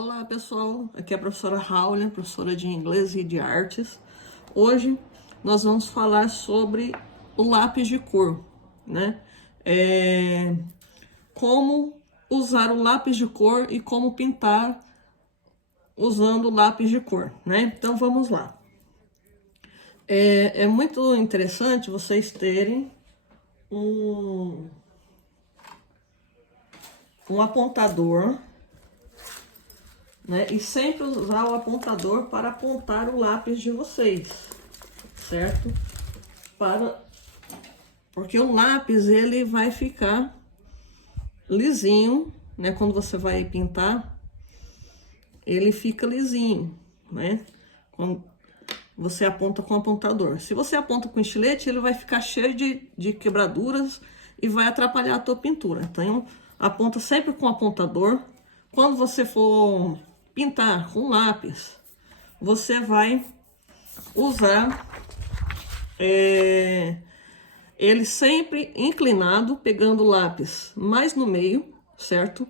Olá pessoal, aqui é a professora Raul, professora de inglês e de artes. Hoje nós vamos falar sobre o lápis de cor, né? Como usar o lápis de cor e como pintar usando o lápis de cor, né? Então vamos lá. É muito interessante vocês terem um apontador, né? E sempre usar o apontador para apontar o lápis de vocês, certo? Porque o lápis ele vai ficar lisinho, né? Quando você vai pintar, ele fica lisinho, né? Quando você aponta com o apontador. Se você aponta com estilete, ele vai ficar cheio de quebraduras e vai atrapalhar a tua pintura. Então, aponta sempre com o apontador. Quando você for pintar com lápis, você vai usar ele sempre inclinado, pegando o lápis mais no meio, certo?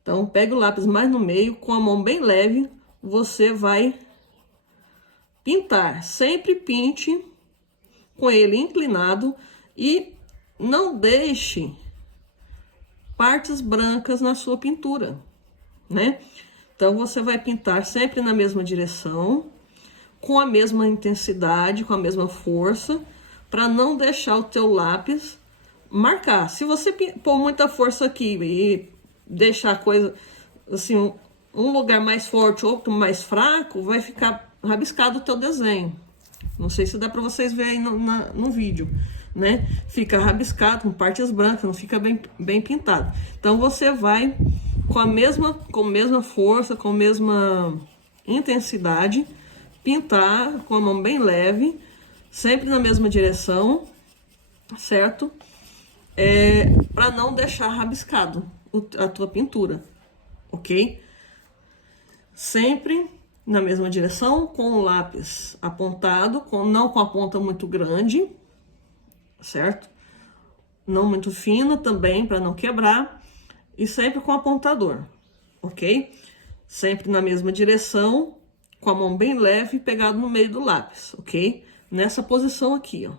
Então, pega o lápis mais no meio, com a mão bem leve, você vai pintar. Sempre pinte com ele inclinado e não deixe partes brancas na sua pintura, né? Então, você vai pintar sempre na mesma direção, com a mesma intensidade, com a mesma força, para não deixar o teu lápis marcar. Se você pôr muita força aqui e deixar a coisa, assim, um lugar mais forte, outro mais fraco, vai ficar rabiscado o teu desenho. Não sei se dá para vocês verem aí no vídeo, né? Fica rabiscado, com partes brancas, não fica bem pintado. Então, você vai com a mesma força, com a mesma intensidade, pintar com a mão bem leve, sempre na mesma direção, certo? Para não deixar rabiscado a tua pintura, ok? Sempre na mesma direção, com o lápis apontado, não com a ponta muito grande, certo? Não muito fina também, para não quebrar, e sempre com o apontador, ok? Sempre na mesma direção, com a mão bem leve, pegado no meio do lápis, ok? Nessa posição aqui, ó,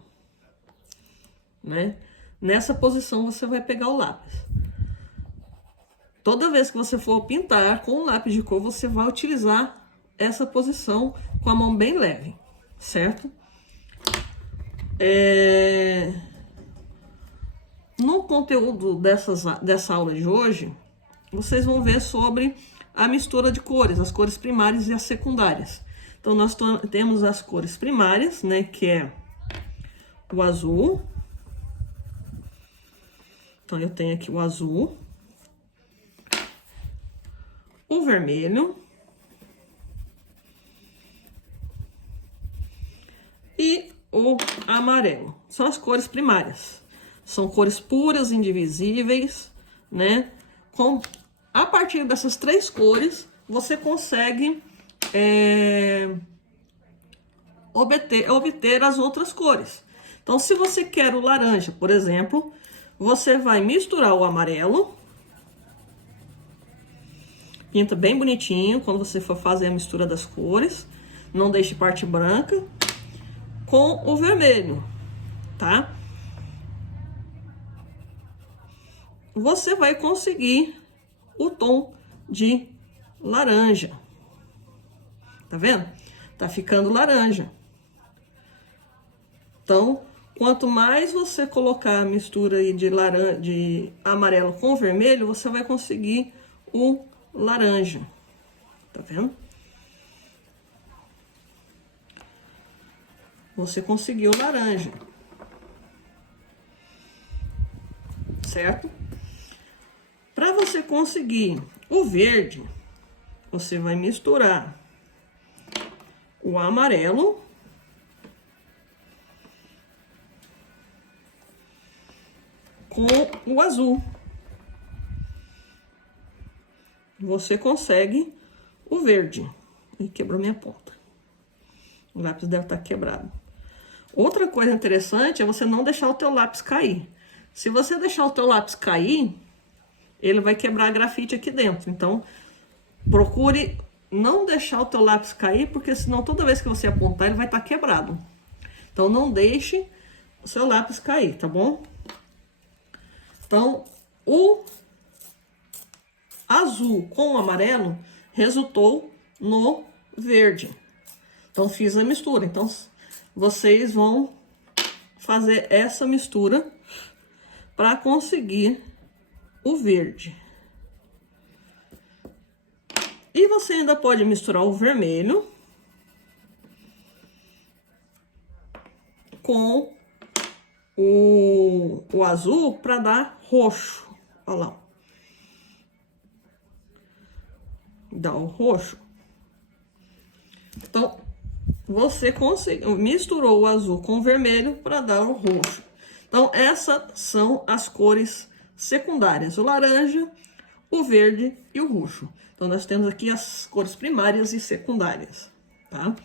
né? Nessa posição você vai pegar o lápis. Toda vez que você for pintar com o lápis de cor, você vai utilizar essa posição com a mão bem leve, certo? No conteúdo dessa aula de hoje, vocês vão ver sobre a mistura de cores, as cores primárias e as secundárias. Então, nós temos as cores primárias, né, que é o azul. Então, eu tenho aqui o azul, o vermelho e o amarelo. São as cores primárias. São cores puras, indivisíveis, né? A partir dessas três cores, você consegue obter as outras cores. Então, se você quer o laranja, por exemplo, você vai misturar o amarelo. Pinta bem bonitinho quando você for fazer a mistura das cores. Não deixe parte branca. Com o vermelho, tá? Você vai conseguir o tom de laranja. Tá vendo? Tá ficando laranja. Então, quanto mais você colocar a mistura aí de amarelo com vermelho, você vai conseguir o laranja. Tá vendo? Você conseguiu o laranja. Certo? Para você conseguir o verde, você vai misturar o amarelo com o azul. Você consegue o verde. E quebrou minha ponta. O lápis deve estar quebrado. Outra coisa interessante é você não deixar o teu lápis cair. Se você deixar o teu lápis cair, ele vai quebrar a grafite aqui dentro. Então, procure não deixar o teu lápis cair, porque senão toda vez que você apontar ele vai estar quebrado. Então não deixe o seu lápis cair, tá bom? Então o azul com o amarelo resultou no verde. Então fiz a mistura. Então vocês vão fazer essa mistura para conseguir o verde. E você ainda pode misturar o vermelho com o azul para dar roxo. Olha lá. Dá o roxo. Então, você misturou o azul com o vermelho para dar o roxo. Então, essas são as cores secundárias: o laranja, o verde e o roxo. Então, nós temos aqui as cores primárias e secundárias, tá?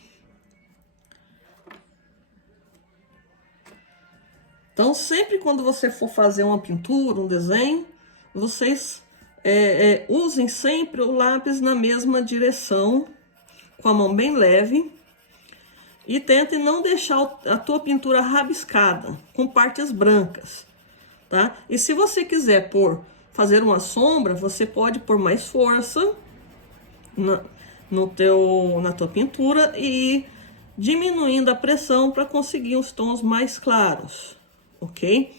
Então, sempre quando você for fazer uma pintura, um desenho, vocês usem sempre o lápis na mesma direção, com a mão bem leve. E tente não deixar a tua pintura rabiscada, com partes brancas, tá? E se você quiser fazer uma sombra, você pode pôr mais força na tua pintura e ir diminuindo a pressão para conseguir os tons mais claros, ok?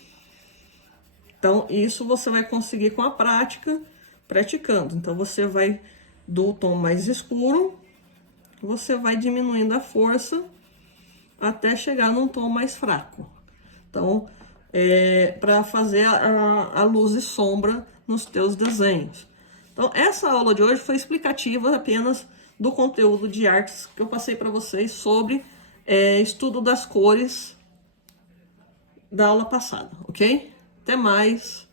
Então, isso você vai conseguir com a prática, praticando. Então, você vai do tom mais escuro, você vai diminuindo a força até chegar num tom mais fraco. Então, para fazer a luz e sombra nos teus desenhos. Então, essa aula de hoje foi explicativa apenas do conteúdo de artes que eu passei para vocês sobre estudo das cores da aula passada, ok? Até mais!